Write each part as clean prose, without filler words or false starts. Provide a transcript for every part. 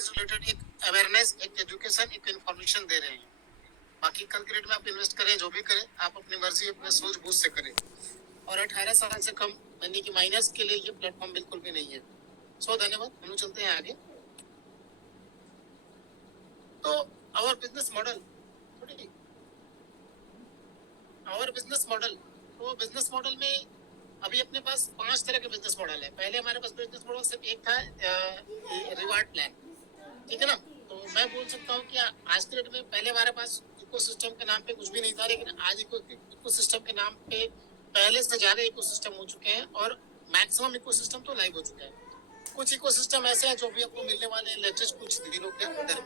Related एक awareness, एक education, एक इन्फॉर्मेशन दे रहे हैं। बाकी कल के डेट में आप इन्वेस्ट करें, जो भी करें, आप अपनी मर्जी, अपने सूझबूझ से करें। और 18 साल से कम यानी कि माइनस के लिए ये प्लेटफॉर्म बिल्कुल भी नहीं है। धन्यवाद। हम लोग चलते हैं आगे। तो आवर बिजनेस मॉडल, तो बिजनेस मॉडल में अभी अपने पास 5 तरह के बिजनेस मॉडल है। पहले हमारे पास बिजनेस मॉडल सिर्फ एक था, रिवार्ड प्लान। ठीक है ना। तो मैं बोल सकता हूँ कि आज के डेट में, पहले हमारे पास इकोसिस्टम के नाम पे कुछ भी नहीं था, लेकिन आज इकोसिस्टम के नाम पे पहले से ज्यादा इकोसिस्टम हो चुके हैं, और मैक्सिमम इकोसिस्टम तो लाइव हो चुके हैं। कुछ इकोसिस्टम ऐसे हैं जो भी आपको मिलने वाले हैं लेटेस्ट कुछ दिनों के अंदर।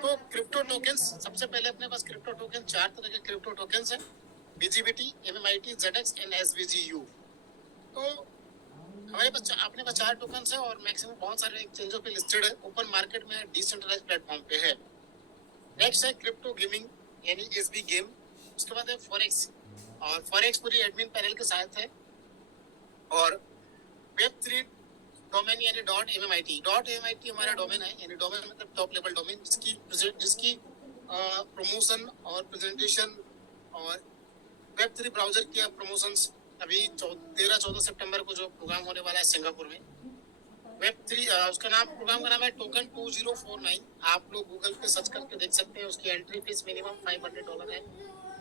तो क्रिप्टो टोकन्स, सबसे पहले अपने पास क्रिप्टो टोकन, 4 तरह के क्रिप्टो टोकन्स हैं: बीजीबीटी, एमएमआईटी, जेडएक्स एंड एसवीजीयू। तो हमारे पास अपने पास 4 टोकन्स है, और मैक्सिमम बहुत सारे एक्सचेंजों पे लिस्टेड है, ओपन मार्केट में, डिसेंट्रलाइज प्लेटफॉर्म पे है। नेक्स्ट है क्रिप्टो गेमिंग यानी एसबी गेम। उसके बाद है फॉरेक्स, और फॉरेक्स पूरी एडमिन पैनल के साथ है। और वेब 3 डोमेन यानी .mmit हमारा डोमेन है, यानी डोमेन मतलब टॉप लेवल डोमेन, जिसकी प्रमोशन और प्रेजेंटेशन और वेब 3 ब्राउजर की प्रमोशन अभी 13-14 सितंबर को जो प्रोग्राम होने वाला है सिंगापुर में, वेब 3 उसका नाम, प्रोग्राम का नाम है टोकन 2049। आप लोग गूगल पे सर्च करके देख सकते हैं। उसकी एंट्री फीस मिनिमम $500 है।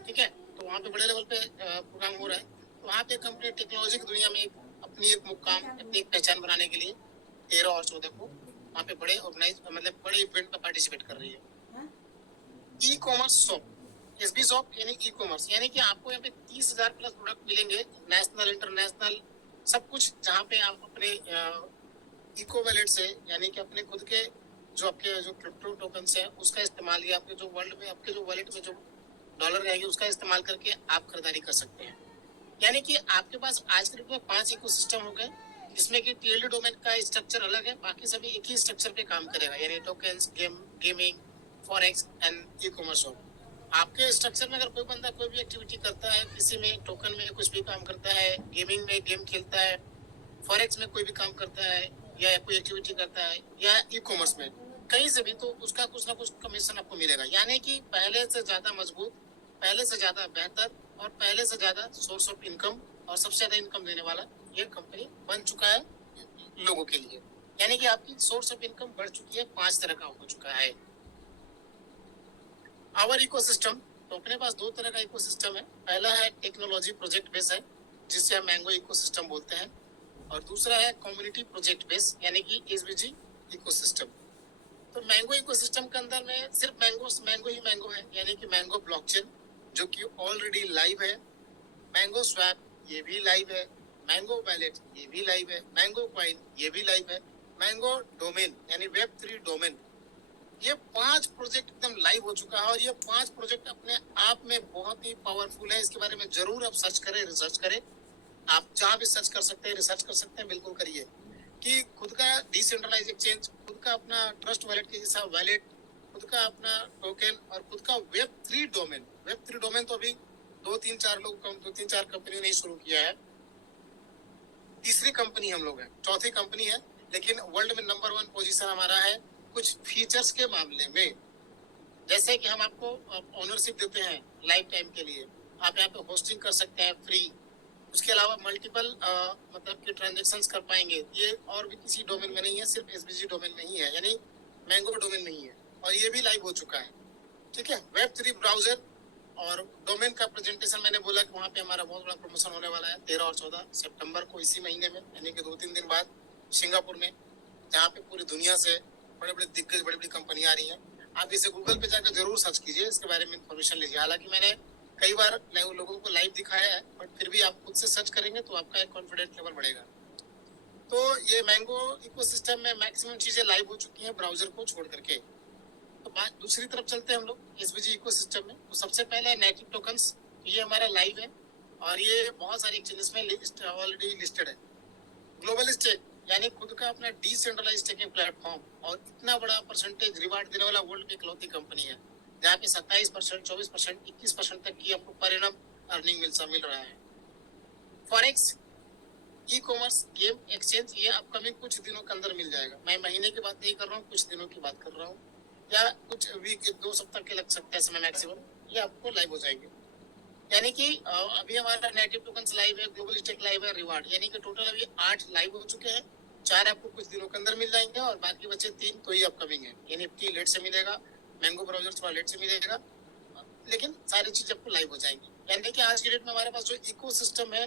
ठीक है। तो वहाँ पे बड़े लेवल पे प्रोग्राम हो रहा है। तो वहाँ पे कंपनी टेक्नोलॉजी की दुनिया में अपनी एक मुकाम, अपनी एक पहचान बनाने के लिए 13 और 14 को वहाँ पे बड़े ऑर्गेनाइज मतलब बड़े इवेंट में पार्टिसिपेट कर रही है। E commerce shop, SB shop यानी ई कॉमर्स, यानी कि आपको यहाँ पे 30,000 प्लस प्रोडक्ट मिलेंगे, नेशनल इंटरनेशनल सब कुछ, जहाँ पे आप अपने इको वैलेट से, यानी कि अपने खुद के जो आपके जो क्रिप्टो टोकन्स है उसका इस्तेमाल, या आपके जो वर्ल्ड में आपके जो वॉलेट में जो डॉलर रहेंगे उसका इस्तेमाल करके आप खरीदारी कर सकते हैं। यानी कि आपके पास आज के डेट में 5 इकोसिस्टम हो गए, जिसमें कि टीएलडी डोमेन का स्ट्रक्चर अलग है, बाकी सभी एक ही स्ट्रक्चर पे काम करेगा, यानी tokens, gaming, forex and e commerce. आपके स्ट्रक्चर में अगर कोई बंदा कोई भी एक्टिविटी करता है, किसी में टोकन में कुछ भी काम करता है, गेमिंग में गेम खेलता है, फॉरेक्स में कोई भी काम करता है, या कोई एक्टिविटी करता है, या ई कॉमर्स में कहीं से भी, तो उसका कुछ ना कुछ कमीशन आपको मिलेगा। यानी कि पहले से ज्यादा मजबूत, पहले से ज्यादा बेहतर, और पहले से ज्यादा सोर्स ऑफ इनकम, और सबसे ज्यादा इनकम देने वाला ये कंपनी बन चुका है लोगों के लिए। यानी कि आपकी सोर्स ऑफ इनकम बढ़ चुकी है, 5 तरह का हो चुका है आवर इकोसिस्टम। तो अपने पास 2 तरह का इकोसिस्टम है। पहला है टेक्नोलॉजी प्रोजेक्ट बेस है, जिसे हम मैंगो इकोसिस्टम बोलते हैं, और दूसरा है कम्युनिटी प्रोजेक्ट बेस यानी कि एसबीजी इकोसिस्टम। तो मैंगो इकोसिस्टम के अंदर में सिर्फ मैंगो है, यानी कि मैंगो ब्लॉकचेन जो कि ऑलरेडी लाइव है, मैंगो स्वैप ये भी लाइव है, मैंगो वैलेट ये भी लाइव है, मैंगो कॉइन ये भी लाइव है, मैंगो डोमेन यानी वेब 3 डोमेन, ये 5 प्रोजेक्ट एकदम लाइव हो चुका है। और ये 5 प्रोजेक्ट अपने आप में बहुत ही पावरफुल है। इसके बारे में जरूर आप सर्च करें, रिसर्च करें। आप जहाँ भी सर्च कर सकते हैं, रिसर्च कर सकते हैं, बिल्कुल करिए। कि खुद का डिसेंट्रलाइज एक्सचेंज, खुद का अपना ट्रस्ट वॉलेट के जैसा वैलेट, खुद का अपना टोकन, और खुद का वेब 3 डोमेन तो अभी 2-3-4 कंपनियों ने शुरू किया है। तीसरी कंपनी हम लोग हैं, चौथी कंपनी है, लेकिन वर्ल्ड में नंबर 1 पोजीशन हमारा है कुछ फीचर्स के मामले में। जैसे कि हम आपको ओनरशिप देते हैं लाइफ टाइम के लिए, आप यहाँ पे होस्टिंग कर सकते हैं फ्री। उसके अलावा मल्टीपल मतलब कि ट्रांजेक्शन्स कर पाएंगे, ये और भी किसी डोमेन में नहीं है, सिर्फ एसबीजी डोमेन में ही है, यानी मैंगो डोमेन में ही है, और ये भी लाइव हो चुका है। ठीक है। वेब 3 ब्राउजर और डोमेन का प्रेजेंटेशन, मैंने बोला कि वहाँ पे हमारा बहुत बड़ा प्रमोशन होने वाला है 13 और 14 सितंबर को, इसी महीने में, यानी कि 2-3 दिन बाद, सिंगापुर में, जहाँ पे पूरी दुनिया से बड़े बड़े दिग्गज, बड़ी बड़ी कंपनी आ रही है। आप इसे गूगल पे जाकर जरूर सर्च कीजिए, इसके बारे में इन्फॉर्मेशन लीजिए। हालांकि मैंने कई बार लोगों को लाइव दिखाया है, बट फिर भी आप खुद से सर्च करेंगे तो आपका एक कॉन्फिडेंस लेवल बढ़ेगा। तो ये मैंगो इकोसिस्टम में मैक्सिमम चीजें लाइव हो चुकी हैं ब्राउजर को छोड़ करके। तो बात दूसरी तरफ चलते हैं हम लोग एसवीजी इकोसिस्टम में। तो सबसे पहले है नेटिव टोकन्स, ये हमारा लाइव है, और ये बहुत सारे एक्सचेंजेस में ऑलरेडी लिस्टेड है। ग्लोबल स्टेक यानी खुद का अपना डिसेंट्रलाइज स्टेकिंग प्लेटफॉर्म, और इतना बड़ा परसेंटेज रिवार्ड देने वाला वर्ल्ड की इकलौती कंपनी है, जहाँ पे 27%, 24%, 21% तक की आपको परिणाम अर्निंग मिल रहा है। Forex e commerce game exchange ये अपकमिंग कुछ दिनों के अंदर मिल जाएगा। मैं महीने की बात नहीं कर रहा हूँ, कुछ दिनों की बात कर रहा हूँ, या कुछ वीक 2 सप्ताह के लग सकते हैं समय मैक्सिमम, ये आपको लाइव हो जाएंगे। यानी कि अभी हमारा नेटिव टोकन्स लाइव है, ग्लोबल स्टेक लाइव है, रिवार्ड, यानी कि टोटल अभी 8 लाइव हो चुके हैं। 4 आपको कुछ दिनों के अंदर मिल जाएंगे और बाकी बचे 3 तो ही अपकमिंग है। ये निफ्टी लेट से मिलेगा, मैंगो ब्राउजर थोड़ा लेट से मिलेगा, लेकिन सारी चीज आपको लाइव हो जाएंगी। यानी कि आज की डेट में हमारे पास जो इकोसिस्टम है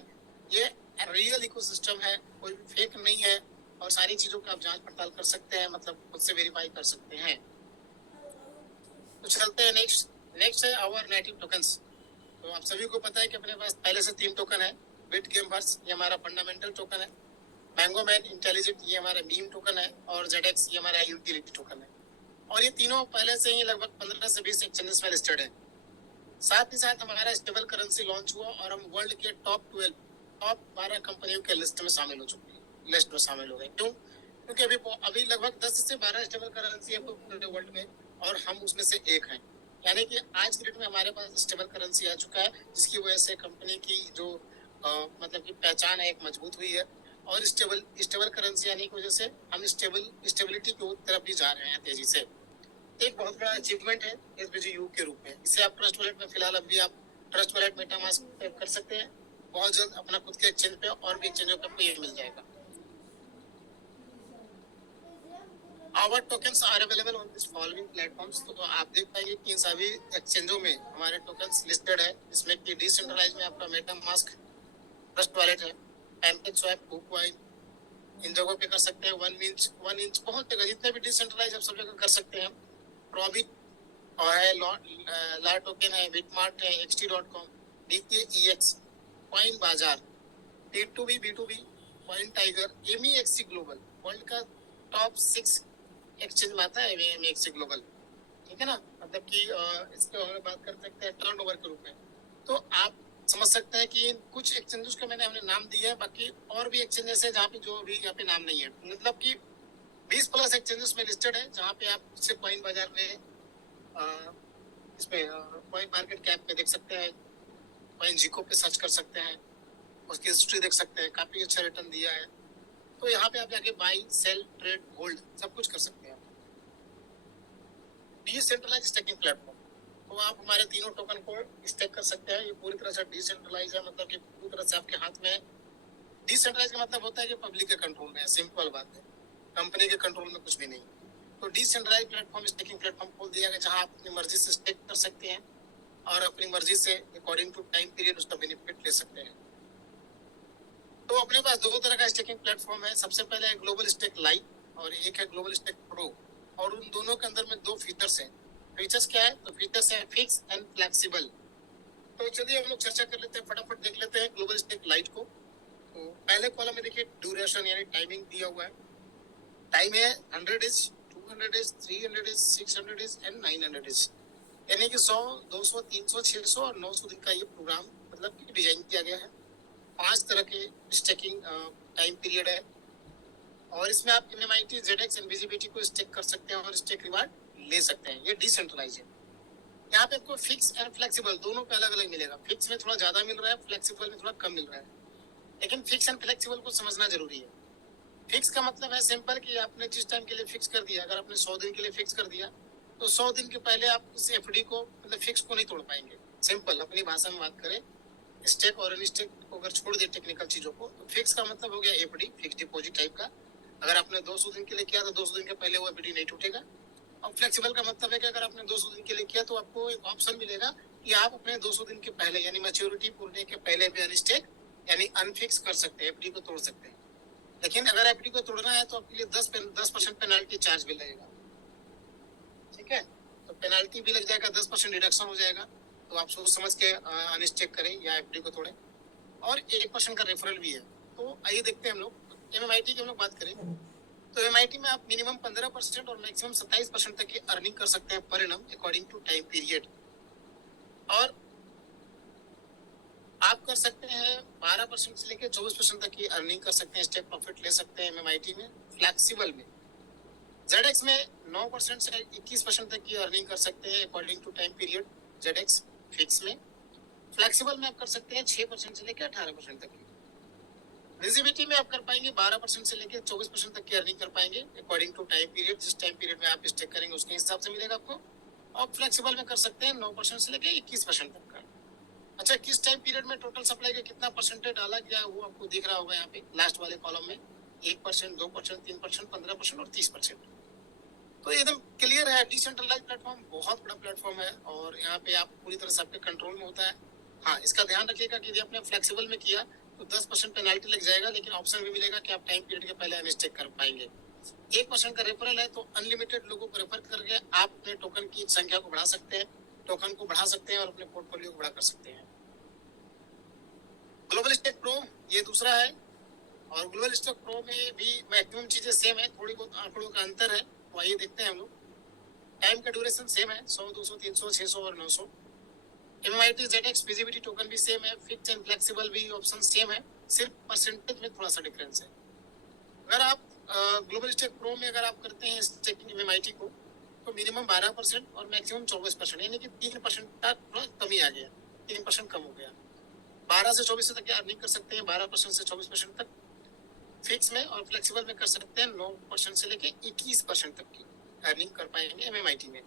ये रियल इकोसिस्टम है, कोई फेक नहीं है, और सारी चीजों का आप जांच पड़ताल कर सकते हैं, मतलब खुद से वेरीफाई कर सकते हैं। तो चलते हैं नेक्स्ट। नेक्स्ट है आवर नेटिव टोकन्स। तो आप सभी को पता है कि अपने पास पहले से 3 टोकन है। बिट गेम वर्स ये हमारा फंडामेंटल टोकन है, मैंगो मैन इंटेलिजेंट ये हमारा मीम टोकन है, और जेडेक्स ये हमारा यूटिलिटी टोकन है। और ये तीनों पहले से ही लगभग 15 से 20 एक्सचेंजेस में लिस्टेड है। साथ ही साथ हमारा स्टेबल करेंसी लॉन्च हुआ और हम वर्ल्ड के टॉप 12 कंपनियों के लिस्ट में शामिल हो चुके हैं, लिस्ट में शामिल हो गए। क्यों? क्योंकि अभी लगभग 10 से 12 स्टेबल करेंसी है पूरे वर्ल्ड में, और हम उसमें से एक हैं। यानी कि आज की डेट में हमारे पास स्टेबल करेंसी आ चुका है, जिसकी वजह से कंपनी की जो मतलब की पहचान है एक मजबूत हुई है। और स्टेबल करेंसी आने की वजह से हम स्टेबिलिटी की तरफ भी जा रहे हैं तेजी से। एक बहुत बड़ा अचीवमेंट है एसबीजी के रूप में। इसे आप ट्रस्ट वॉलेट में फिलहाल अभी आप ट्रस्ट वॉलेट मेटामास्क पे कर सकते हैं। बहुत जल्द अपना खुद के एक्सचेंज पे और भी एक्सचेंजों पे आपको ये मिल जाएगा। Our tokens are available on this following platforms. तो आप देख पाएंगे कि इन सभी एक्सचेंजों में हमारे टोकन्स लिस्टेड है, जिसमें कि डिसेंट्रलाइज में आपका मेटामास्क, ट्रस्ट वॉलेट है, पैनकेक स्वैप, कुकवाइन, इन जगहों पे कर सकते हैं। वन इंच बहुत जगह जितने भी डिसेंट्रलाइज आप सब जगह कर सकते हैं। प्रॉबिट और है ला टोकन है, बिटमार्ट है, XT.com, DKEX, कॉइन बाजार, T2B B2B, coin tiger, MEXC global, world का टॉप 6 एक्सचेंज में आता है MEXC ग्लोबल। ठीक है ना, मतलब कि इसके हम बात कर सकते हैं टर्नओवर के रूप में। तो आप समझ सकते हैं कि कुछ एक्सचेंजेस का मैंने हमने नाम दिया है, बाकी और भी एक्सचेंजेस है जहाँ पे जो भी यहाँ पे नाम नहीं है। मतलब कि 20+ एक्सचेंजेस में लिस्टेड है, जहाँ पे आप इससे कॉइन बाजार में इसमें कॉइन मार्केट कैप पे देख सकते हैं, कॉइन जिको पे सर्च कर सकते हैं, उसकी हिस्ट्री देख सकते हैं, काफी अच्छा रिटर्न दिया है। तो यहाँ पे आप जाके बाई सेल ट्रेड होल्ड सब कुछ कर सकते हैं। डिसेंट्रलाइज स्टेकिंग प्लेटफॉर्म, तो आप हमारे तीनों टोकन को स्टेक कर सकते हैं। ये पूरी तरह से डिसेंट्रलाइज है, मतलब कि पूरी तरह से आपके हाथ में है। डिसेंट्रलाइज का मतलब होता है कि पब्लिक के कंट्रोल में है, सिंपल बात है, कंपनी के कंट्रोल में कुछ भी नहीं। तो डिसेंट्रलाइज प्लेटफॉर्म स्टेकिंग प्लेटफॉर्म खोल दिया गया, जहां आप अपनी मर्जी से स्टेक कर सकते हैं और अपनी मर्जी से अकॉर्डिंग टू टाइम पीरियड उसका बेनिफिट ले सकते हैं। तो अपने पास 2 तरह का स्टेकिंग प्लेटफॉर्म है। सबसे पहले है ग्लोबल स्टेक लाइव और एक है ग्लोबल स्टेक प्रो, और उन दोनों के अंदर में 2 फीचर्स हैं। फीचर्स क्या है? तो फीचर्स है फिक्स एंड फ्लेक्सिबल। तो चलिए हम लोग चर्चा कर लेते हैं, फटाफट देख लेते हैं ग्लोबल स्टेक लाइट को। तो पहले कॉलम में देखिए ड्यूरेशन यानी टाइमिंग दिया हुआ है। टाइम है 100 days, 200 days, 300 days, 600 days and 900 days. यानी कि 100, 200, 300, 600 और 900 दिन का ये प्रोग्राम मतलब कि डिजाइन किया गया है। 5 तरह के स्टेकिंग टाइम पीरियड है, और इसमें आप MMIT, ZX, NVGBT को स्टेक कर सकते हैं और स्टेक रिवार्ड ले सकते हैं। ये डिसेंट्रलाइज है। यहाँ पे आपको फिक्स एंड फ्लेक्सिबल दोनों पे अलग अलग मिलेगा। फिक्स में थोड़ा ज्यादा मिल रहा है, फ्लेक्सिबल में थोड़ा कम मिल रहा है, लेकिन फिक्स एंड फ्लेक्सिबल को समझना जरूरी है। फिक्स का मतलब है सिंपल कि आपने जिस टाइम के लिए फिक्स कर दिया, अगर आपने 100 दिन के लिए फिक्स कर दिया, तो 100 दिन के पहले आप इस FD को मतलब फिक्स को नहीं तोड़ पाएंगे। सिंपल अपनी भाषा में बात करें, स्टेक और अनस्टेक को अगर छोड़ दे टेक्निकल चीजों को, तो फिक्स का मतलब हो गया FD, फिक्स डिपॉजिट टाइप का। अगर आपने 200 दिन के लिए किया तो 200 दिन के पहले वो FD नहीं टूटेगा। और फ्लेक्सिबल का मतलब है कि अगर आपने 200 दिन के लिए किया तो आपको एक ऑप्शन मिलेगा कि आप अपने 200 दिन के पहले यानी मैच्योरिटी पूरे के पहले भी अनस्टेक यानी अनफिक्स कर सकते हैं, FD को तोड़ सकते हैं। लेकिन अगर FD को तोड़ना है तो आपके लिए 10% पेनाल्टी चार्ज भी लगेगा। ठीक है, तो पेनाल्टी भी लग जाएगा, 10% डिडक्शन हो जाएगा। तो आप सोच समझ के अनस्टेक करें या FD को तोड़ें। और 1% का रेफरल भी है। तो आइए देखते हैं हम लोग MMIT की हम लोग बात करें, तो MIT में आप मिनिमम 15% और मैक्सिमम 27% तक की अर्निंग कर सकते हैं per annum according to time period. और आप कर सकते हैं 12% से लेकर 24% तक की अर्निंग कर सकते हैं, स्टेक प्रॉफिट ले सकते हैं MMIT में। फ्लेक्सिबल में ZX में 9% से 21% तक की अर्निंग कर सकते हैं according to time period ZX fix में। फ्लेक्सिबल में आप कर सकते हैं 6% से लेकर 18% तक की। विजिबिलिटी में आप कर पाएंगे 12% से लेकर 24% तक की अर्निंग कर पाएंगे अकॉर्डिंग टू टाइम पीरियड। जिस टाइम पीरियड में आप स्टेक करेंगे उसके हिसाब से मिलेगा आपको। और फ्लेक्सिबल में कर सकते हैं 9% से लेकर 21% तक का। अच्छा, किस टाइम पीरियड में टोटल सप्लाई का कितना परसेंटेज डाला गया वो आपको दिख रहा होगा यहाँ पे लास्ट वाले कॉलम में। 1%, 2%, 3%, 15% और 30%। तो एकदम क्लियर है, डिसेंट्रलाइज प्लेटफॉर्म बहुत बड़ा प्लेटफॉर्म है और यहाँ पे आप पूरी तरह से आपके कंट्रोल में होता है। हाँ, इसका ध्यान रखिएगा कि यदि आपने फ्लेक्सिबल में किया तो 10% पेनाल्टी लग जाएगा, लेकिन ऑप्शन भी मिलेगा कि आप टाइम पीरियड के पहले अनस्टेक कर पाएंगे। 1% का रेफरल है तो अनलिमिटेड लोगों को रेफर करके आप अपने टोकन की संख्या को बढ़ा सकते हैं, टोकन को बढ़ा सकते हैं और अपने पोर्टफोलियो को बड़ा कर सकते हैं। ग्लोबल स्टेक प्रो ये दूसरा है और ग्लोबल स्टेक प्रो में भी मैक्सिमम चीजें सेम है, थोड़ी बहुत आंकड़ों का अंतर है। तो आइए देखते हैं हम लोग। टाइम का ड्यूरेशन सेम है 100, 200, 300, 600 और 900। MIT ZX विजिबिलिटी टोकन भी सेम है, फिक्स एंड फ्लेक्सिबल भी ऑप्शन सेम है, सिर्फ परसेंटेज में थोड़ा सा डिफरेंस है। अगर आप ग्लोबल स्टेक प्रो में अगर आप करते हैं स्टेकिंग MIT को तो मिनिमम 12% और मैक्सिमम 24%, यानी कि 3% तक कमी आ गया, 3% कम हो गया। 12 से 24 तक अर्निंग कर सकते हैं, 12% से 24% तक फिक्स में, और फ्लेक्सिबल में कर सकते हैं 9% से लेके 21% तक की अर्निंग कर पाएंगे MMIT में।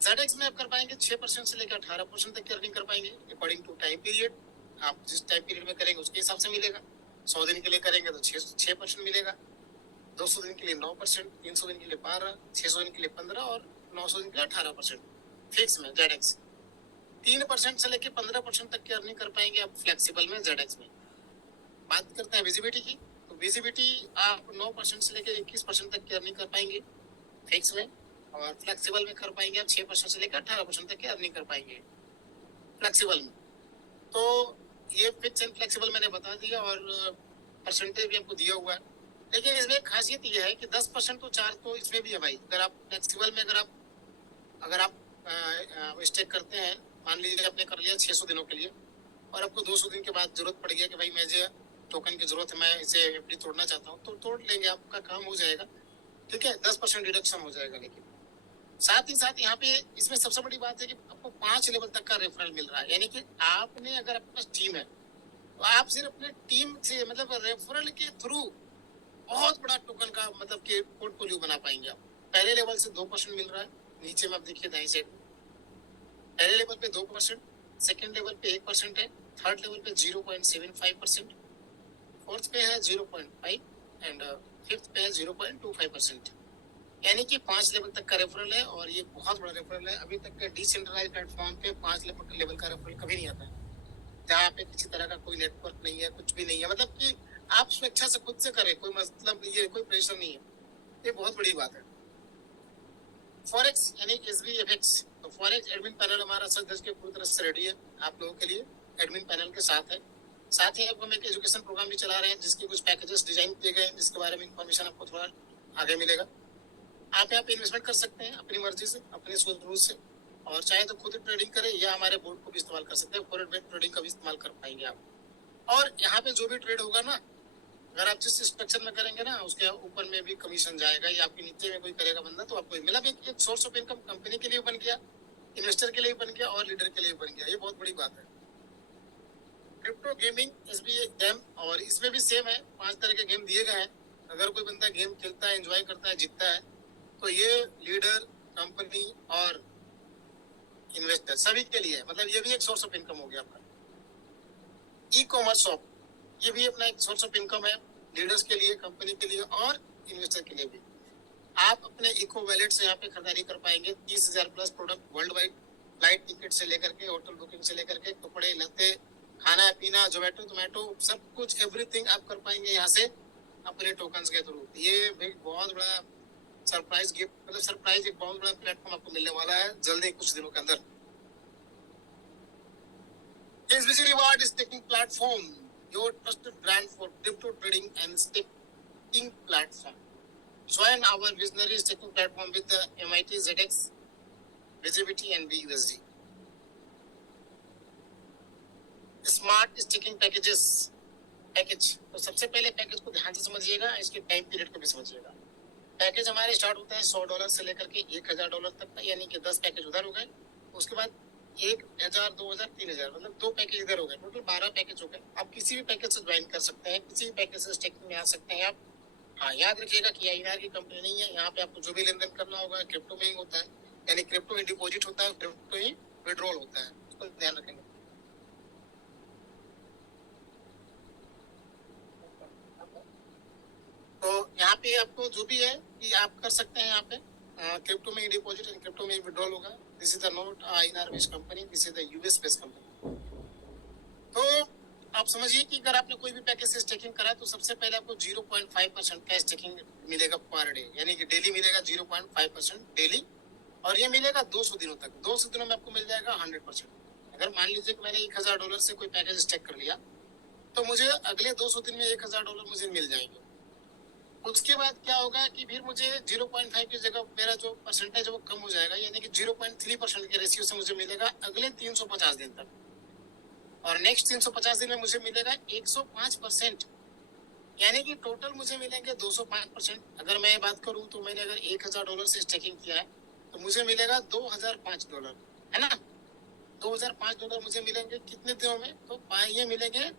ZX में आप कर पाएंगे 6% से लेकर 18% तक की अर्निंग कर पाएंगे अकॉर्डिंग टू टाइम पीरियड। आप जिस टाइम पीरियड में करेंगे उसके हिसाब से मिलेगा। 100 दिन के लिए करेंगे तो 6% मिलेगा, 200 दिन के लिए 9%, 300 दिन के लिए 12%, 600 दिन के लिए 15% और 900 दिन के लिए 18% फिक्स में ZX। 3% से लेकर 15% तक की अर्निंग कर पाएंगे आप फ्लेक्सिबल में ZX में। बात करते हैं विजिबिलिटी की, तो विजिबिलिटी आप 9% से लेकर 21% तक की अर्निंग कर पाएंगे फिक्स में, और फ्लेक्सिबल में कर पाएंगे आप 6% से लेकर 18% तक की अर्निंग कर पाएंगे फ्लेक्सिबल में। तो ये फिक्स एंड फ्लेक्सिबल मैंने बता दिया और परसेंटेज भी आपको दिया हुआ है। लेकिन इसमें एक खासियत ये है कि 10% तो चार्ज तो इसमें भी है भाई। अगर आप फ्लेक्सिबल में अगर आप स्टेक करते हैं, मान लीजिए आपने कर लिया 600 दिनों के लिए और आपको 200 दिन के बाद जरूरत पड़ गया कि भाई मुझे टोकन की जरूरत है, मैं इसे एफडी तोड़ना चाहता हूँ, तो तोड़ लेंगे, आपका काम हो जाएगा। ठीक है, 10% डिडक्शन हो जाएगा। लेकिन साथ ही साथ यहाँ पे इसमें सबसे बड़ी बात है कि आपको 5 लेवल तक का रेफरल मिल रहा है, यानी कि आपने अगर आपके पास टीम है तो आप सिर्फ अपने टीम से मतलब रेफरल के थ्रू बहुत बड़ा टोकन का मतलब कि पोर्टफोलियो बना पाएंगे आप। पहले लेवल से 2% मिल रहा है, नीचे में आप देखिए दाएं साइड में पहले लेवल पे 2%, सेकेंड लेवल पे 1% है, थर्ड लेवल पे 0.75%, फोर्थ पे है 0.5 एंड फिफ्थ पे है 0.25%। यानी कि 5 लेवल तक का रेफरल है और ये बहुत बड़ा रेफरल है। अभी तक के डिसेंट्रलाइज प्लेटफॉर्म पे 5 लेवल का रेफरल कभी नहीं आता है, जहाँ पे किसी तरह का कोई नेटवर्क नहीं है, कुछ भी नहीं है, मतलब कि आप स्वेच्छा से खुद से करें, कोई मतलब ये कोई प्रेशर नहीं है। ये बहुत बड़ी बात है। फॉरेक्स यानी SBFX, तो फॉरेक्स एडमिन पैनल हमारा 10 के पूरी तरह से रेडी है आप लोगों के लिए, एडमिन पैनल के साथ है। साथ ही आपको हम एक एजुकेशन प्रोग्राम भी चला रहे हैं जिसके कुछ पैकेजेस डिजाइन किए गए हैं, जिसके बारे में इंफॉर्मेशन आपको थोड़ा आगे मिलेगा। आप यहाँ पे इन्वेस्टमेंट कर सकते हैं अपनी मर्जी से, अपने सूझबूझ से, और चाहे तो खुद ट्रेडिंग करें या हमारे बोर्ड को भी इस्तेमाल कर सकते हैं, फॉरेक्स ट्रेडिंग का भी इस्तेमाल कर पाएंगे आप। और यहाँ पे जो भी ट्रेड होगा ना, अगर आप जिस स्ट्रक्चर में करेंगे ना उसके ऊपर में भी कमीशन जाएगा, या आपके नीचे में कोई करेगा बंदा तो आपको मतलब एक सोर्स ऑफ इनकम कंपनी के लिए बन गया, इन्वेस्टर के लिए बन गया और लीडर के लिए बन गया। ये बहुत बड़ी बात है। क्रिप्टो गेमिंग SBA गेम, और इसमें भी सेम है, 5 तरह के गेम दिए गए हैं। अगर कोई बंदा गेम खेलता है, एंजॉय करता है, जीतता है, तो ये लीडर, कंपनी और इन्वेस्टर सभी के लिए, मतलब ये भी एक सोर्स ऑफ इनकम हो गया आपका। ई-कॉमर्स शॉप, ये भी अपना एक सोर्स ऑफ इनकम है, लीडर्स के लिए, कंपनी के लिए और इन्वेस्टर के लिए भी। आप अपने इको वैलेट से यहाँ पे खरीदारी कर पाएंगे 30,000 plus product world wide, flight ticket से लेकर के, होटल बुकिंग से लेकर के, कपड़े लत्ते, खाना पीना, जोमेटो सब कुछ एवरीथिंग आप कर पाएंगे यहाँ से अपने टोकन्स के थ्रू। ये भी बहुत बड़ा सरप्राइज गिफ्ट, मतलब सरप्राइज एक बहुत बड़ा प्लेटफॉर्म आपको मिलने वाला है जल्दी कुछ दिनों के अंदर। SBC Reward is taking platform, your trusted brand for crypto trading and staking platform. Join our visionary staking platform with the MIT ZX, Visibility and BUSD. Smart staking package, तो सबसे पहले पैकेज को ध्यान से समझिएगा, इसके टाइम पीरियड को भी समझिएगा। पैकेज हमारे स्टार्ट होता है $100 से लेकर के $1,000 तक का, यानी कि 10 पैकेज उधर हो गए। उसके बाद 1,000, 2,000, 3,000, मतलब 2 पैकेज इधर हो गए, टोटल 12 पैकेज हो गए। आप किसी भी पैकेज से ज्वाइन कर सकते हैं, किसी भी पैकेज से स्टेकिंग में आ सकते हैं आप। हाँ, याद रखिएगा कि आईएनआर की कंपनी नहीं है, यहाँ पे आपको जो भी लेन देन करना होगा क्रिप्टो में ही होता है, यानी क्रिप्टो ही डिपॉजिट होता है, क्रिप्टो ही विड्रॉल होता है, उसको ध्यान रखेंगे। तो यहाँ पे आपको जो भी है कि आप कर सकते हैं, यहाँ पे क्रिप्टो में ही डिपॉजिट एंड क्रिप्टो में ही विड्रॉल होगा। This is the not INR based company, this is the US based company. तो आप समझिए कि अगर आपने कोई भी पैकेज से स्टेकिंग करा तो सबसे पहले आपको 0.5% का स्टेकिंग मिलेगा पर डे, यानी कि डेली मिलेगा 0.5% डेली, और ये मिलेगा 200 दिनों तक। 200 दिनों में आपको मिल जाएगा 100%। अगर मान लीजिए कि मैंने $1,000 से कोई पैकेज स्टेक कर लिया तो मुझे अगले 200 दिन में $1,000 मुझे मिल जाएंगे। उसके बाद क्या होगा कि फिर मुझे 0.5 की जगह मेरा जो परसेंटेज है वो कम हो जाएगा, यानी कि 0.3% के रेशियो से मुझे मिलेगा अगले 350 दिन तक, और नेक्स्ट 350 दिन में मुझे मिलेगा 105%, यानी कि टोटल मुझे मिलेंगे 205%। अगर मैं बात करूं तो मैंने अगर $1,000 से स्टेकिंग किया है तो मुझे मिलेगा $2,005, है ना। $2,005 मुझे मिलेंगे कितने दिनों में, तो ये मिलेंगे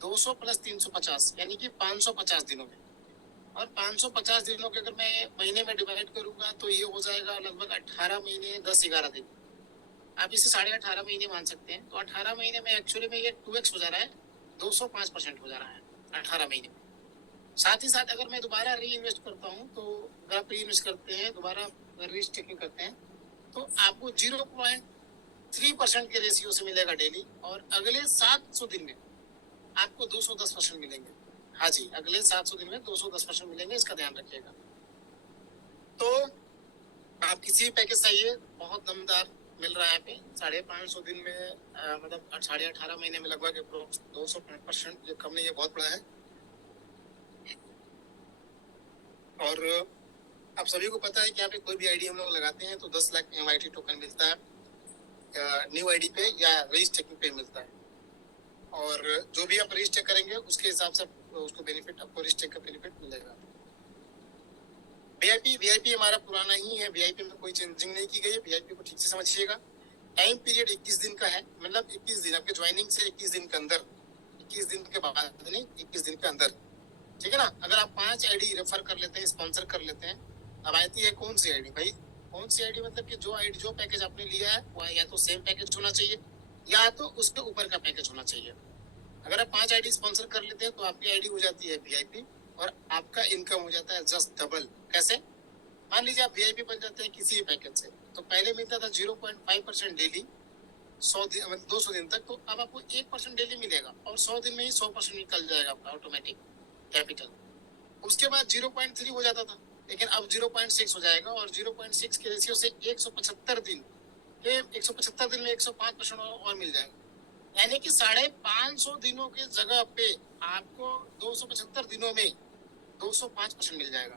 200 प्लस 350, यानी कि 550 दिनों में। और 550 दिनों के अगर मैं महीने में डिवाइड करूंगा तो ये हो जाएगा लगभग 18 महीने 10-11 दिन। आप इसे 18.5 महीने मान सकते हैं। तो 18 महीने में एक्चुअली में ये 2x हो जा रहा है, 205% हो जा रहा है 18 महीने में। साथ ही साथ अगर मैं दोबारा री इन्वेस्ट करता हूँ, तो अगर आप री इन्वेस्ट करते हैं, दोबारा री स्टेकिंग करते हैं, तो आपको 0.3% के रेशियो से मिलेगा डेली, और अगले 700 दिन में आपको 210% मिलेंगे। हाँ जी, अगले 700 दिन में 210% मिलेंगे, इसका ध्यान रखिएगा। तो आप किसी भी पैकेज चाहिए, बहुत दमदार मिल रहा है यहाँ पे 550 दिन में, मतलब 18.5 महीने में लगभग 205%, ये कम नहीं है, बहुत बड़ा है। और आप सभी को पता है कि यहाँ पे कोई भी आईडी हम लोग लगाते हैं तो 10 लाख MIT टोकन मिलता है, न्यू आईडी पे या रजिस्ट्रेशन पे मिलता है, और जो भी आप रजिस्टर करेंगे उसके हिसाब से उसको बेनिफिट, आपको रजिस्टर का बेनिफिट मिलेगा। वीआईपी हमारा पुराना ही है, वीआईपी में कोई चेंजिंग नहीं की गई है। वीआईपी को ठीक से समझिएगा। टाइम पीरियड 21 दिन का है, मतलब 21 दिन आपके ज्वाइनिंग से 21 दिन के अंदर, 21 दिन के बाद नहीं, 21 दिन के अंदर, ठीक है ना। अगर आप 5 आईडी रेफर कर लेते हैं, स्पॉन्सर कर लेते हैं, अब आती है कौन सी आईडी भाई, कौन सी आईडी, मतलब कि जो आईडी, जो पैकेज आपने लिया है वो या तो सेम पैकेज होना चाहिए या तो उसके ऊपर का पैकेज होना चाहिए। अगर आप 5 आईडी स्पॉन्सर कर लेते हैं तो आपकी आईडी हो जाती है वीआईपी, और आपका इनकम हो जाता है जस्ट डबल। कैसे? मान लीजिए आप वीआईपी बन जाते हैं किसी भी पैकेज से, तो पहले मिलता था 0.5% डेली 100 दिन, मतलब 200 दिन तक, तो अब आपको 1% डेली मिलेगा, और 100 दिन में ही 100% निकल जाएगा आपका ऑटोमेटिक कैपिटल। उसके बाद 0.3 हो जाता था, लेकिन अब 0.6 हो जाएगा, और 0.6 के रेशियो से 175 दिन के 175 दिन में 105% और मिल जाएगा, यानी कि 550 दिनों के जगह पे आपको 275 दिनों में 205% मिल जाएगा।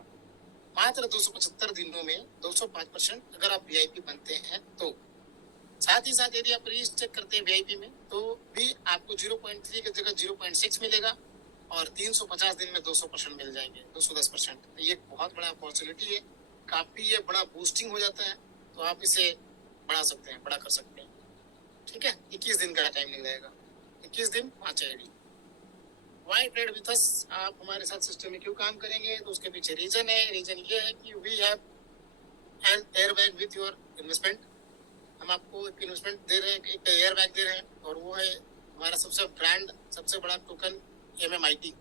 मात्र 275 दिनों में 205% अगर आप वीआईपी बनते हैं तो। साथ ही साथ यदि आप रजिस्टर करते हैं वीआईपी में तो भी आपको 0.3 की जगह 0.6 मिलेगा, और 350 दिन में 200% मिल जाएंगे, 210%। तो ये बहुत बड़ा अपॉर्चुनिटी है, काफी ये बड़ा बूस्टिंग हो जाता है, तो आप इसे बढ़ा सकते हैं, बड़ा कर सकते हैं। ठीक है, 21 दिन का टाइम नहीं रहेगा, 21 दिन 5 ID. Why trade with us, आप हमारे साथ सिस्टम में क्यों काम करेंगे, तो उसके पीछे रीजन है। रीजन ये है कि we have an air bag with your investment. हम आपको एक इन्वेस्टमेंट दे रहे हैं, एक एयर बैग दे रहे हैं, और वो है हमारा सबसे ब्रांड, सबसे बड़ा टोकन MMIT।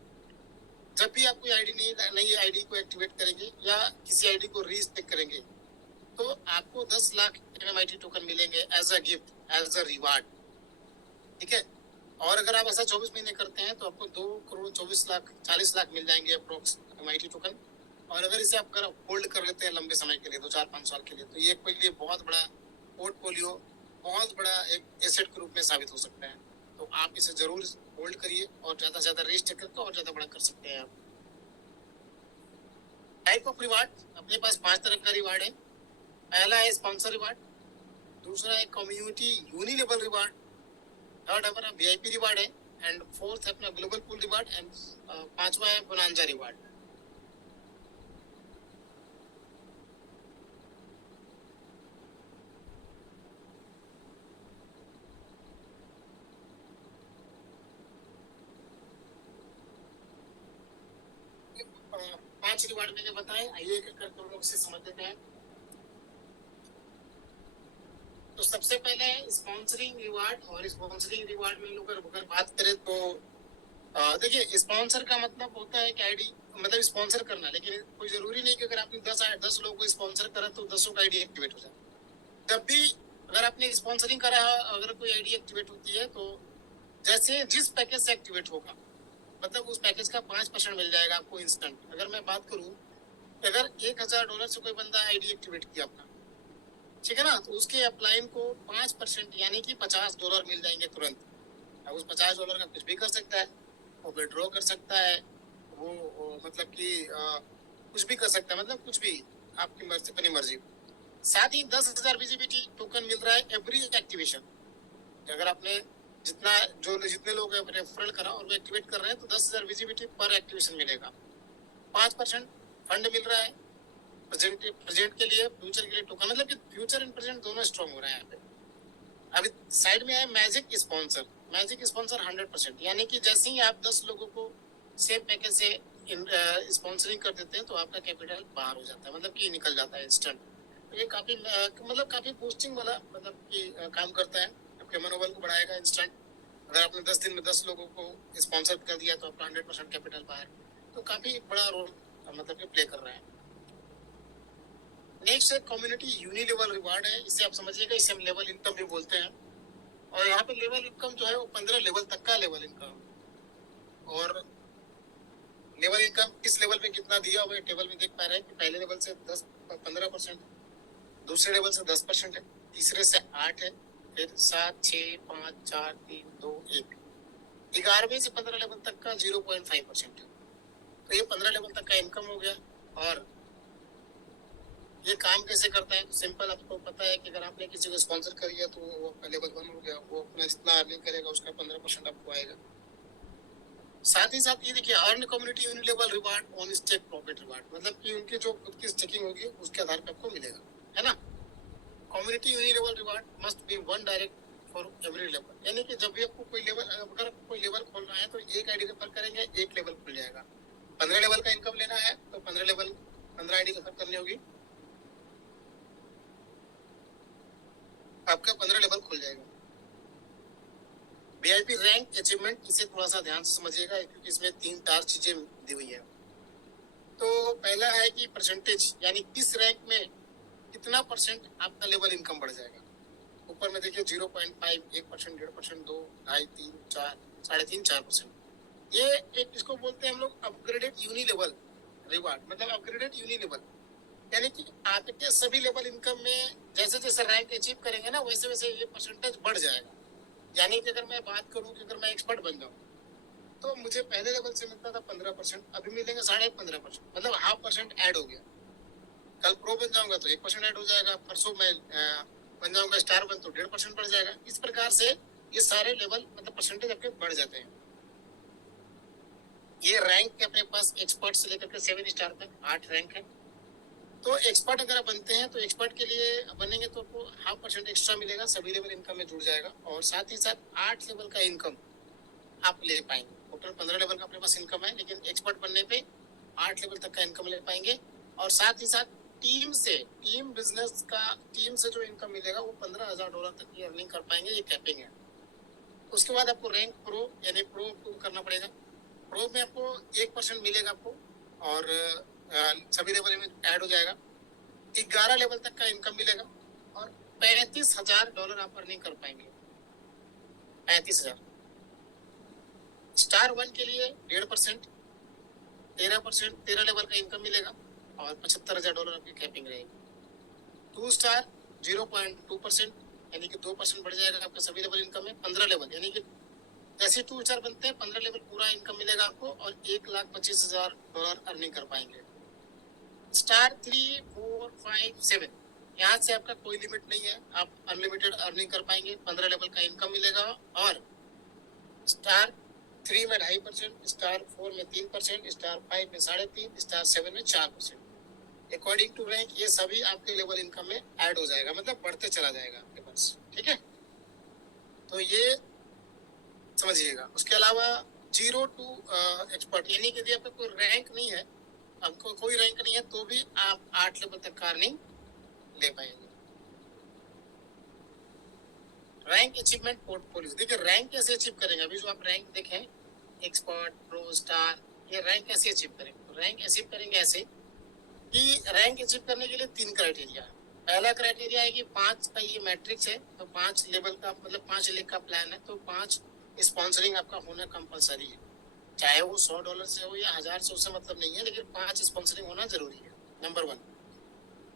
जब भी आप कोई आईडी नई आईडी को एक्टिवेट करेंगे या किसी आईडी को रीस्टेक करेंगे तो आपको 10 लाख MMIT टोकन मिलेंगे as a gift, as a reward. ठीक है, और अगर आप ऐसा 24 महीने करते हैं तो आपको 2,24,40,00,000 मिल जाएंगे अप्रोक्स MIT टोकन। और अगर इसे आप होल्ड कर लेते हैं लंबे समय के लिए, 2-4-5 साल के लिए, तो ये आपके लिए बहुत बड़ा पोर्टफोलियो, बहुत बड़ा एक एसेट के रूप में साबित हो सकता है। तो आप इसे जरूर होल्ड करिए, और ज्यादा से ज्यादा रजिस्टर करके और ज्यादा बड़ा कर सकते हैं आप। टाइप ऑफ रिवार्ड, अपने पास 5 तरह का रिवार्ड है। पहला है स्पॉन्सर रिवार्ड, दूसरा है कम्युनिटी यूनिलेबल रिवार्ड, थर्ड हमारा VIP रिवार्ड है, एंड फोर्थ है अपना ग्लोबल पूल रिवार्ड, एंड पांचवा है बोनांजा रिवार्ड। 5 रिवार्ड मैंने बताए, आइए एक एक करके हम लोग इसे समझ लेते हैं। तो सबसे पहले स्पॉन्सरिंग रिवार्ड, और स्पॉन्सरिंग रिवार्ड में लोग अगर बात करें तो देखिए, स्पॉन्सर का मतलब होता है कि आईडी मतलब स्पॉन्सर करना, लेकिन कोई जरूरी नहीं कि अगर आपने 10 लोगों को स्पॉन्सर करा तो 10 का आईडी एक्टिवेट हो जाए। जब भी अगर आपने स्पॉन्सरिंग करा है, अगर कोई आईडी एक्टिवेट होती है तो जैसे जिस पैकेज से एक्टिवेट होगा, मतलब उस पैकेज का 5% मिल जाएगा आपको इंस्टेंट। अगर मैं बात करूं, अगर $1000 से कोई बंदा आईडी एक्टिवेट किया अपना, ठीक है ना, तो उसके अपलाइन को 5% यानी कि $50 मिल जाएंगे तुरंत। अब उस $50 का कुछ भी कर सकता है, वो विड्रॉ कर सकता है, वो मतलब कि कुछ भी कर सकता है, मतलब कुछ भी आपकी मर्जी, अपनी मर्जी। साथ ही 10,000 विजिबिलिटी टोकन मिल रहा है एवरी एक्टिवेशन। अगर आपने जितने लोग रेफरल करा और वो एक्टिवेट कर रहे हैं तो 10,000 विजिबिलिटी पर एक्टिवेशन मिलेगा। 5% फंड मिल रहा है प्रेजेंट के लिए, फ्यूचर के लिए टोकन, मतलब कि फ्यूचर एंड प्रेजेंट दोनों स्ट्रॉन्ग हो रहे हैं यहाँ पे। अभी साइड में है मैजिक स्पॉन्सर। मैजिक स्पॉन्सर 100%, यानी कि जैसे ही आप 10 लोगों को सेम पैकेज से स्पॉन्सरिंग कर देते हैं तो आपका कैपिटल बाहर हो जाता है, मतलब कि निकल जाता है इंस्टेंट। तो ये काफी मतलब काफी बूस्टिंग वाला मतलब कि काम करता है, आपके मनोबल को बढ़ाएगा इंस्टेंट। अगर आपने 10 दिन में 10 लोगों को स्पॉन्सर कर दिया तो आपका 100% कैपिटल बाहर, तो काफी बड़ा रोल मतलब कि प्ले कर रहा है। नेक्स्ट है कम्युनिटी यूनिलेवल रिवार्ड है, इसे आप समझिएगा, इसे हम लेवल इनकम भी बोलते हैं। और यहाँ पे लेवल इनकम जो है वो 15 लेवल तक का लेवल इनकम। और लेवल इनकम किस लेवल पे कितना दिया हुआ है टेबल में देख पा रहे हैं कि पहले लेवल से 15%, दूसरे लेवल से 10% है, तीसरे से 8 है, फिर 7, 6, 5, 4, 3, 2, 1। 11वें से 15 लेवल तक का 0.5% है। तो ये 15 लेवल तक का इनकम हो गया। और ये काम कैसे करता है, तो सिंपल, आपको पता है कि अगर आपने किसी को स्पॉन्सर कर दिया तो वो आपका लेवल 1 हो गया, वो अपना जितना अर्निंग करेगा उसका 15% आपको आएगा। साथ ही साथ ये देखिए, earn community unilevel reward on stake profit reward, मतलब कि उनकी जो खुद की स्टेकिंग होगी उसके आधार पर आपको मिलेगा, है ना। Community unilevel reward must be one direct for every level, यानी कि जब भी आपको कोई लेवल, अगर कोई लेवल खोलना है तो एक आईडी रेफर करेंगे, एक लेवल खुल जाएगा। 15 लेवल का इनकम लेना है तो 15 आईडी रेफर करनी होगी, आपका 15 लेवल खुल जाएगा। वीआईपी रैंक अचीवमेंट, इसे थोड़ा सा ध्यान से समझिएगा क्योंकि इसमें 3-4 चीजें दी हुई है। तो पहला है कि परसेंटेज, यानी किस रैंक में कितना परसेंट आपका लेवल इनकम बढ़ जाएगा। ऊपर में देखिए 0.5, 1%, 1.5%, 2, 2.5, 3, 4, 3.5, 4%। ये एक, इसको बोलते हैं हम लोग अपग्रेडेड यूनि लेवल रिवार्ड, मतलब अपग्रेडेड यूनि लेवल, यानी कि आपके सभी लेवल इनकम में जैसे जैसे रैंक अचीव करेंगे ना, वैसे वैसे ये परसेंटेज बढ़ जाएगा। यानी कि अगर मैं बात करूं कि अगर मैं एक्सपर्ट बन जाऊं तो मुझे पहले लेवल से मिलता था 15%, अभी मिलेंगे 15.5%, मतलब 0.5% ऐड हो गया। कल प्रो बन जाऊंगा तो 1% ऐड हो जाएगा, परसों मैं बन जाऊंगा स्टार 1 तो 1.5% बढ़ जाएगा। इस प्रकार से ये सारे लेवल मतलब परसेंटेज आपके बढ़ जाते हैं। ये रैंक के अपने पास एक्सपर्ट से लेकर के 7 स्टार तक 8 रैंक है। तो एक्सपर्ट अगर आप बनते हैं तो एक्सपर्ट के लिए बनेंगे तो आपको 0.5% एक्स्ट्रा मिलेगा, सभी लेवल इनकम में जुड़ जाएगा। और साथ ही साथ 8 लेवल का इनकम आप ले पाएंगे। टोटल 15 लेवल का अपने पास इनकम है, लेकिन एक्सपर्ट बनने पे 8 लेवल तक का इनकम ले पाएंगे। और साथ ही साथ टीम बिजनेस का, टीम से जो इनकम मिलेगा वो $15,000 तक की अर्निंग कर पाएंगे, ये कैपिंग है। उसके बाद आपको रैंक प्रो, यानी प्रो आपको करना पड़ेगा। प्रो में आपको 1% मिलेगा आपको, और सभी लेवल में ऐड हो जाएगा। 11 लेवल तक का इनकम मिलेगा और $35,000 आप अर्निंग कर पाएंगे। 35,000। स्टार 1 के लिए 1.5%, 13 लेवल का इनकम मिलेगा और $75,000 आपकी कैपिंग रहेगी। 2 स्टार 0.2%, यानी कि 2% बढ़ जाएगा आपका सभी लेवल इनकम में। 15 लेवल, यानी कि जैसे 2 स्टार बनते हैं 15 लेवल पूरा इनकम मिलेगा आपको और $1,25,000 अर्निंग कर पाएंगे। स्टार 3, 4, 5, 7, यहाँ से आपका कोई लिमिट नहीं है, आप अनलिमिटेड अर्निंग कर पाएंगे, 15 लेवल का इनकम मिलेगा। और स्टार 3 में 2.5%, स्टार 4 में 3%, स्टार 5 में 3.5%, स्टार 7 में 4%। अकॉर्डिंग टू रैंक ये सभी आपके लेवल इनकम में ऐड हो जाएगा, मतलब बढ़ते चला जाएगा आपके पास, ठीक है। तो ये समझिएगा। उसके अलावा 0 to एक्सपर्ट, यानी कि यदि आपका कोई रैंक नहीं है आपको कोई रैंक नहीं है तो भी आप 8 लेवल तक का अर्निंग ले पाएंगे। रैंक अचीवमेंट पोर्टफोलियो, देखिए रैंक कैसे अचीव करेंगे। अभी जो आप रैंक देखें एक्सपर्ट, प्रो, स्टार, ये रैंक कैसे अचीव करेंगे। तो रैंक अचीव करेंगे ऐसे कि रैंक अचीव करने के लिए 3 क्राइटेरिया है। पहला क्राइटेरिया है कि 5 का ये मैट्रिक्स है, तो 5 लेवल का मतलब 5 लेग का प्लान है, तो 5 स्पॉन्सरिंग आपका होना कंपलसरी है, चाहे वो $100 से हो या 1000 से, उससे मतलब नहीं है, लेकिन 5 स्पॉन्सरिंग होना जरूरी है, नंबर 1।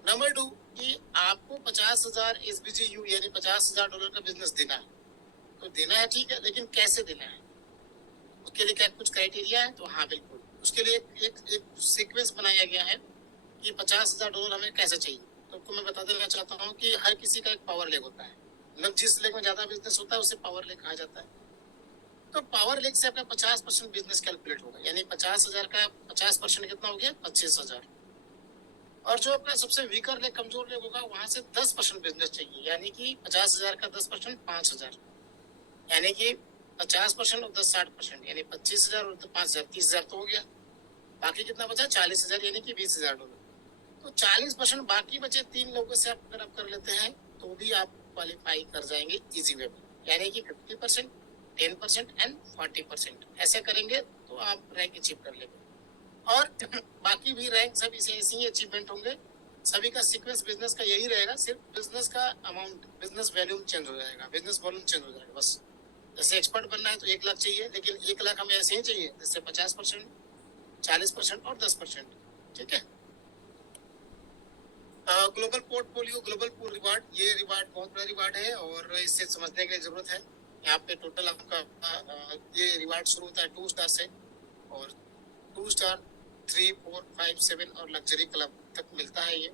नंबर 2 कि आपको 50,000 SBGU यानी $50,000 का बिजनेस देना है। तो देना है ठीक है, लेकिन कैसे देना है, उसके लिए क्या कुछ क्राइटेरिया है। तो हाँ बिल्कुल, उसके लिए एक सीक्वेंस बनाया गया है कि $50,000 हमें कैसे चाहिए। तो आपको मैं बता देना चाहता हूँ कि हर किसी का एक पावर लेग होता है, मतलब जिस लेग में ज्यादा बिजनेस होता है उसे पावर लेग कहा जाता है। तो पावर लेग से आपका 50% बिजनेस कैलकुलेट होगा, यानी 50,000 का 50% कितना हो गया, 25,000। और जो आपका सबसे वीकर लेग, कमजोर लेग होगा, वहां से 10% बिजनेस चाहिए, यानी कि 50,000 का 10% 5,000, यानी कि 50% और 10 60%, यानी 25,000 और 5,000 30,000 तो हो गया। बाकी कितना बचा, 40,000, यानी कि $20,000। तो 40% बाकी बचे 3 लोगों से आप अगर आप कर लेते हैं तो भी आप क्वालिफाई कर जाएंगे इजी वे में, यानी कि 50%, 10% एंड 40%, ऐसे करेंगे तो आप रैंक अचीव कर लेंगे। और बाकी भी रैंक सब इसे ऐसे ही अचीवमेंट होंगे। सभी का सीक्वेंस बिजनेस का यही रहेगा, सिर्फ बिजनेस का अमाउंट, बिजनेस वॉल्यूम चेंज हो जाएगा, बिजनेस वॉल्यूम चेंज हो जाएगा बस। जैसे एक्सपर्ट बनना है तो 1 लाख चाहिए, लेकिन 1 लाख हमें ऐसे ही चाहिए जैसे 50%, 40% और 10%, ठीक है। Global portfolio, global pool reward, ये रिवार्ड बहुत बड़ा रिवार्ड है और इसे समझने की जरूरत है। यहाँ पे टोटल आपका ये रिवार्ड शुरू होता है 2 स्टार से, और 2 स्टार 3, 4, 5, 7 और लग्जरी क्लब तक मिलता है ये।